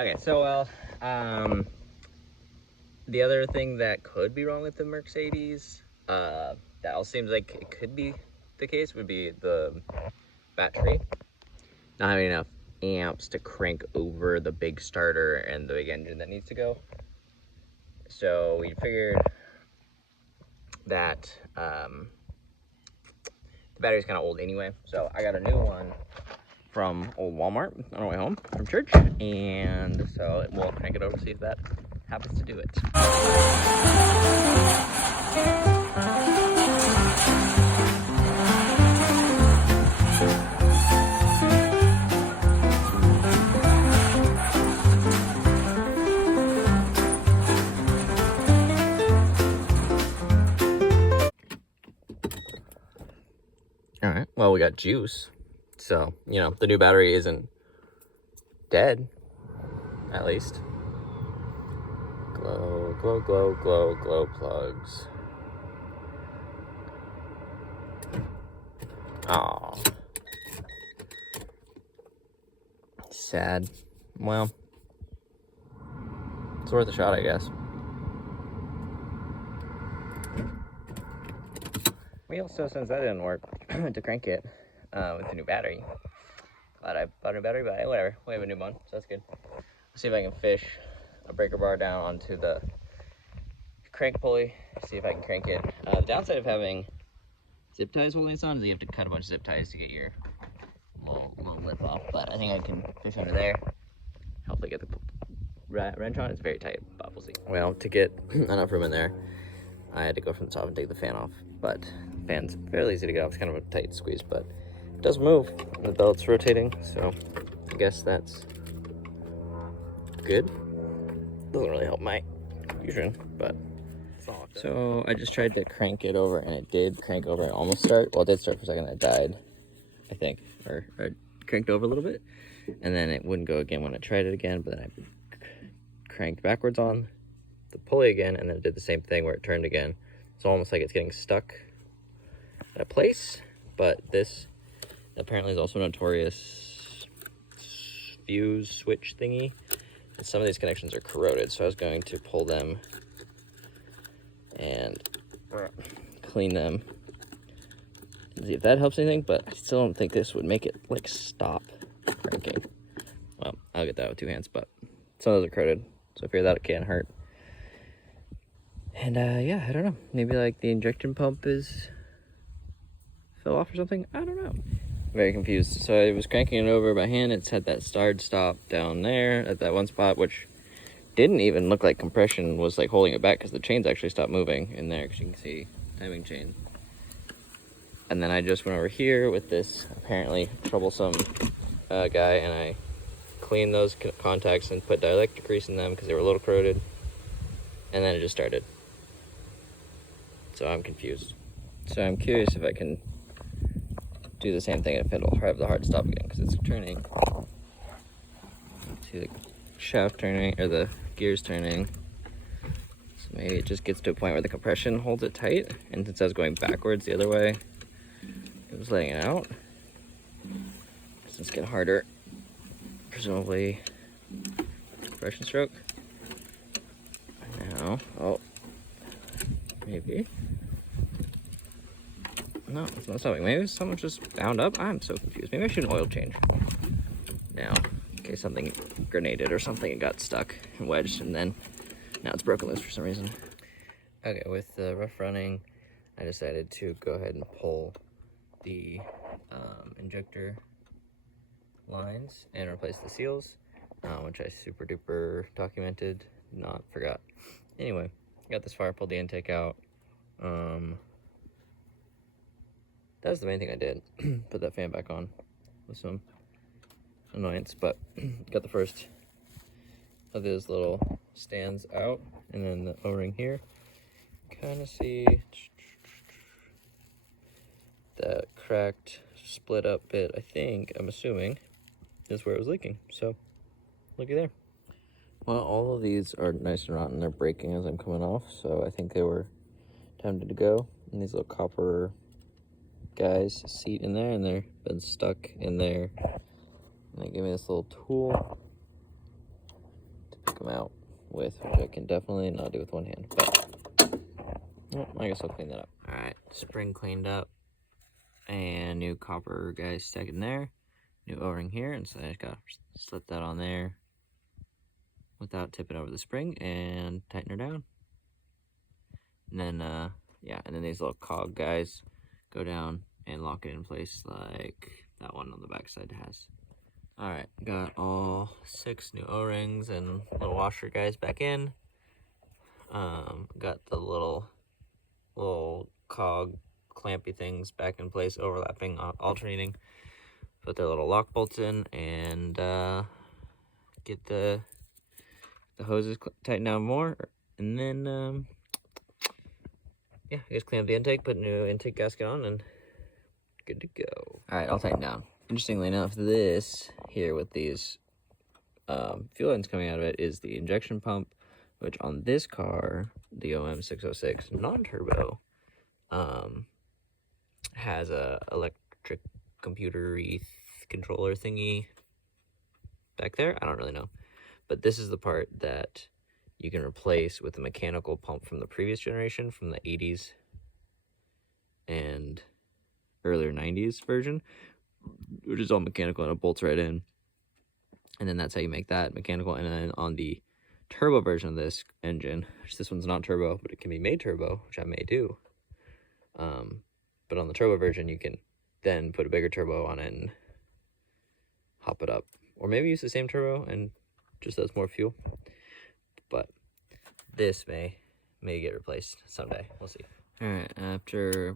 Okay, so the other thing that could be wrong with the Mercedes, that all seems like it could be the case, would be the battery not having enough amps to crank over the big starter and the big engine that needs to go. So we figured that the battery's kind of old anyway, so I got a new one from old Walmart on our way home from church, and so we'll crank it over to see if that happens to do it. All right, well, we got juice, so you know the new battery isn't dead, at least. Glow, glow, glow, glow, glow plugs. Oh, sad. Well, it's worth a shot, I guess. We also, since that didn't work, to crank it with the new battery. Glad I bought a new battery, but whatever. We have a new one, so that's good. Let's see if I can fish a breaker bar down onto the crank pulley. See if I can crank it. The downside of having zip ties holding this on is you have to cut a bunch of zip ties to get your little lip off. But I think I can fish under there. Hopefully get the wrench on. It's very tight, but we'll see. Well, to get enough room in there, I had to go from the top and take the fan off. But the fan's fairly easy to get off. It's kind of a tight squeeze, but it does move. The belt's rotating, so I guess that's good. Doesn't really help my fusion, but so I just tried to crank it over, and it did crank over and almost start. Well, it did start for a second, it died, I think, or cranked over a little bit, and then it wouldn't go again when I tried it again. But then I cranked backwards on the pulley again, and then it did the same thing where it turned again. It's almost like it's getting stuck at a place. But this apparently is also a notorious fuse switch thingy, and some of these connections are corroded, so I was going to pull them and clean them and see if that helps anything, but I still don't think this would make it like stop cranking. Well, I'll get that with two hands, but some of those are corroded, so I figure that it can't hurt. And yeah, I don't know, maybe like the injection pump fell off or something. I don't know, very confused. So I was cranking it over by hand. It's had that start stop down there at that one spot, which didn't even look like compression was like holding it back, because the chains actually stopped moving in there, because you can see timing chain. And then I just went over here with this apparently troublesome guy, and I cleaned those contacts and put dielectric grease in them because they were a little corroded, and then it just started. So I'm confused. So I'm curious if I can do the same thing if it'll have the hard stop again, because it's turning. See the shaft turning, or the gears turning. So maybe it just gets to a point where the compression holds it tight, and since I was going backwards the other way, it was letting it out. So it's getting harder. Presumably compression stroke. Now, oh, maybe. No, it's not stopping. Maybe someone just bound up. I'm so confused. Maybe I should oil change now, in case something grenaded or something and got stuck and wedged, and then now it's broken loose for some reason. Okay, with the rough running, I decided to go ahead and pull the injector lines and replace the seals, which I super duper documented, forgot. Anyway, got this far, pulled the intake out. That was the main thing I did. Put that fan back on with some annoyance, but got the first of those little stands out, and then the O-ring here. Kind of see that cracked, split up bit, I'm assuming, is where it was leaking. So, looky there. Well, all of these are nice and rotten. They're breaking as I'm coming off, so I think they were time to go. And these little copper guys seat in there, and they've been stuck in there. And they gave me this little tool come out with, which I can definitely not do with one hand, but well, I guess I'll clean that up. All right, spring cleaned up, and new copper guys stuck in there, new O-ring here, and so I just gotta slip that on there without tipping over the spring and tighten her down. And then, yeah, and then these little cog guys go down and lock it in place like that one on the backside has. All right, got all 6 new O-rings and little washer guys back in. Got the little cog clampy things back in place, overlapping, alternating. Put their little lock bolts in, and get the hoses tightened down more, and then yeah, I just clean up the intake, put a new intake gasket on, and good to go. All right, I'll tighten down. Interestingly enough, this here with these fuel lines coming out of it is the injection pump, which on this car, the OM606 non-turbo, has a electric computer-y controller thingy back there. I don't really know, but this is the part that you can replace with the mechanical pump from the previous generation, from the 80s and earlier 90s version, which is all mechanical and it bolts right in. And then that's how you make that mechanical. And then on the turbo version of this engine, which this one's not turbo, but it can be made turbo, which I may do. But on the turbo version, you can then put a bigger turbo on it and hop it up. Or maybe use the same turbo and just does more fuel. But this may get replaced someday. We'll see. All right, after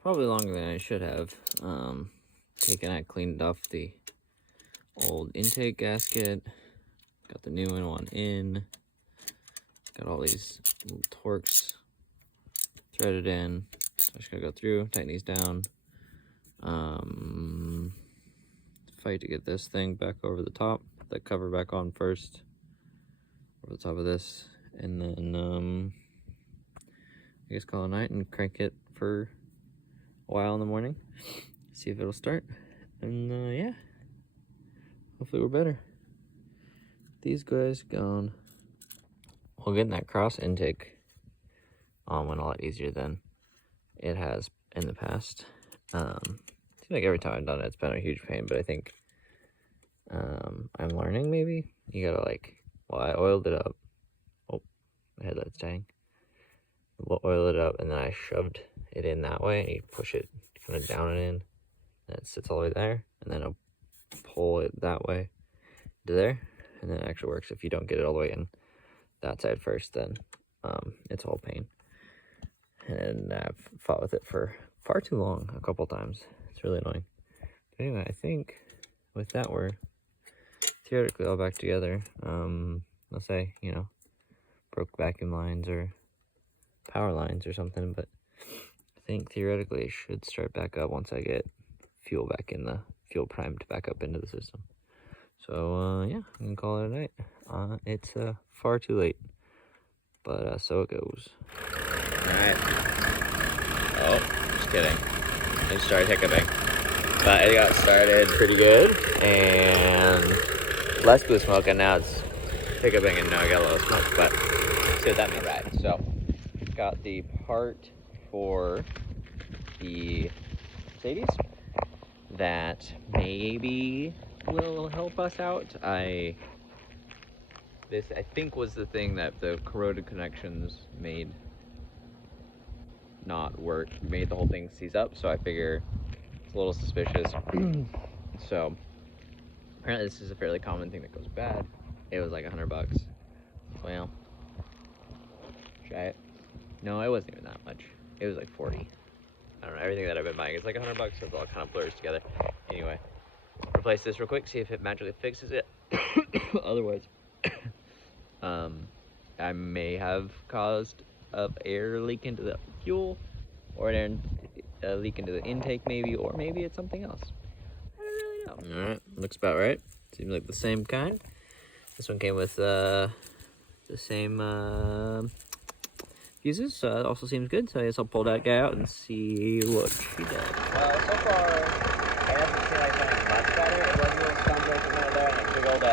probably longer than I should have, I cleaned off the old intake gasket, got the new one in, got all these little Torx threaded in. So I just gotta go through, tighten these down, fight to get this thing back over the top, put that cover back on first, over the top of this, and then I guess call it a night and crank it for a while in the morning, see if it'll start, and yeah, hopefully we're better. These guys gone. Well, getting that cross intake went a lot easier than it has in the past. Seems like every time I've done it, it's been a huge pain, but I think I'm learning, maybe. You gotta well, I oiled it up. Oh, my headlight's dying. Oiled it up, and then I shoved it in that way, and you push it kind of down and in, and it sits all the way there, and then I'll pull it that way to there, and then it actually works. If you don't get it all the way in that side first, then it's all pain. And I've fought with it for far too long, a couple times. It's really annoying. But anyway, I think with that, we're theoretically all back together. Let's say, broke vacuum lines or power lines or something, but I think theoretically it should start back up once I get fuel primed back up into the system. So yeah, I'm gonna call it a night. It's far too late, but so it goes. All right. Oh, just kidding. I started hiccuping, but it got started pretty good, and less blue smoke, and now it's hiccuping, and now I got a little smoke. But see what that means. Right. So got the part for the Mercedes that maybe will help us out. This I think was the thing that the corroded connections made not work, made the whole thing seize up, so I figure it's a little suspicious. So apparently this is a fairly common thing that goes bad. It was like $100. Well, try it. No, it wasn't even that much. It was like 40. I don't know, everything that I've been buying is like $100, so it all kind of blurs together. Anyway, replace this real quick, see if it magically fixes it. Otherwise, I may have caused an air leak into the fuel, or an air leak into the intake maybe, or maybe it's something else. I don't really know. Alright, looks about right. Seems like the same kind. This one came with the same fuses, so that also seems good. So I guess I'll pull that guy out and see what she does. So far, I haven't seen anything much better. It was a little stumble from there, and a big old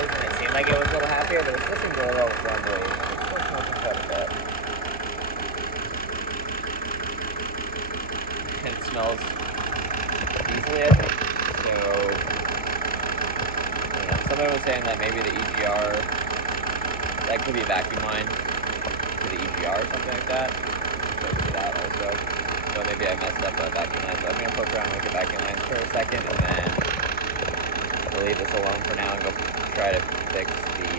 nose, and it seemed like it was a little happier, but it still seems a little rumbly. It's still smoking quite a bit. And it smells easily, I think. So, I don't know. Somebody was saying that maybe the EGR, that could be a vacuum line to the EGR or something like that. So it could be that also. So maybe I messed up a vacuum line. So I'm going to poke around and look at vacuum lines for a second, and then I'll leave this alone for now and go try to fix the,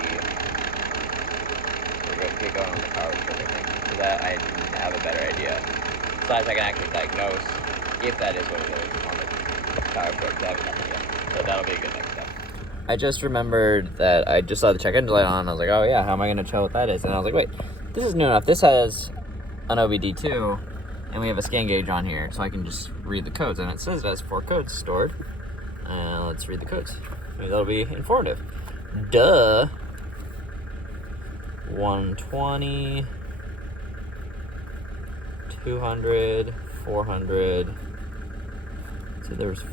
or get going on the power strip, I think, so that I have a better idea. Besides, I can actually diagnose if that is what it is on the power strip. I haven't done it yet, so that'll be a good next step. I just remembered that I just saw the check engine light on, and I was like, oh yeah, how am I going to tell what that is? And I was like, wait, this is new enough. This has an OBD2, and we have a scan gauge on here, so I can just read the codes, and it says it has 4 codes stored. Let's read the codes. Maybe that'll be informative. Duh. 120, 200, 400. So there's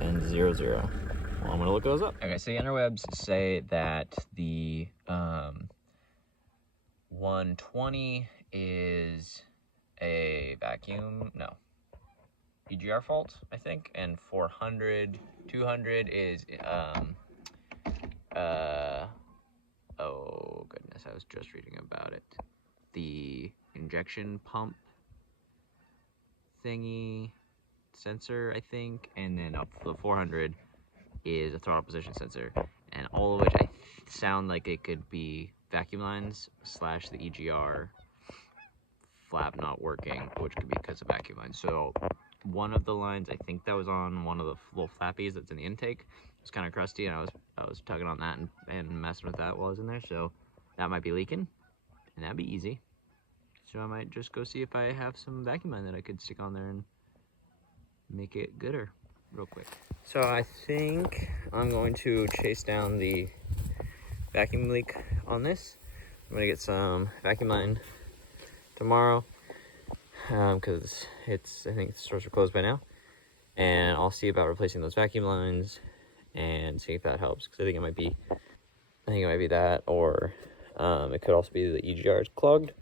and 00. Well, I'm gonna look those up. Okay, so the interwebs say that the 120 is a vacuum. No. EGR fault, I think, and 200 is oh goodness, I was just reading about it. The injection pump thingy sensor, I think, and then up the 400 is a throttle position sensor, and all of which sound like it could be vacuum lines / the EGR flap not working, which could be because of vacuum lines. So one of the lines, I think that was on one of the little flappies that's in the intake, was kind of crusty, and I was tugging on that and messing with that while I was in there, so that might be leaking, and that'd be easy. So I might just go see if I have some vacuum line that I could stick on there and make it gooder real quick. So I think I'm going to chase down the vacuum leak on this. I'm gonna get some vacuum line tomorrow, because I think the stores are closed by now, and I'll see about replacing those vacuum lines and see if that helps, because I think it might be that, or it could also be the EGR is clogged,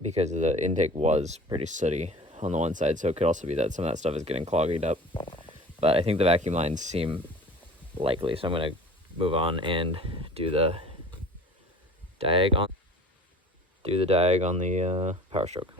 because the intake was pretty sooty on the one side, so it could also be that some of that stuff is getting clogged up. But I think the vacuum lines seem likely, so I'm going to move on and do the diag on the power stroke.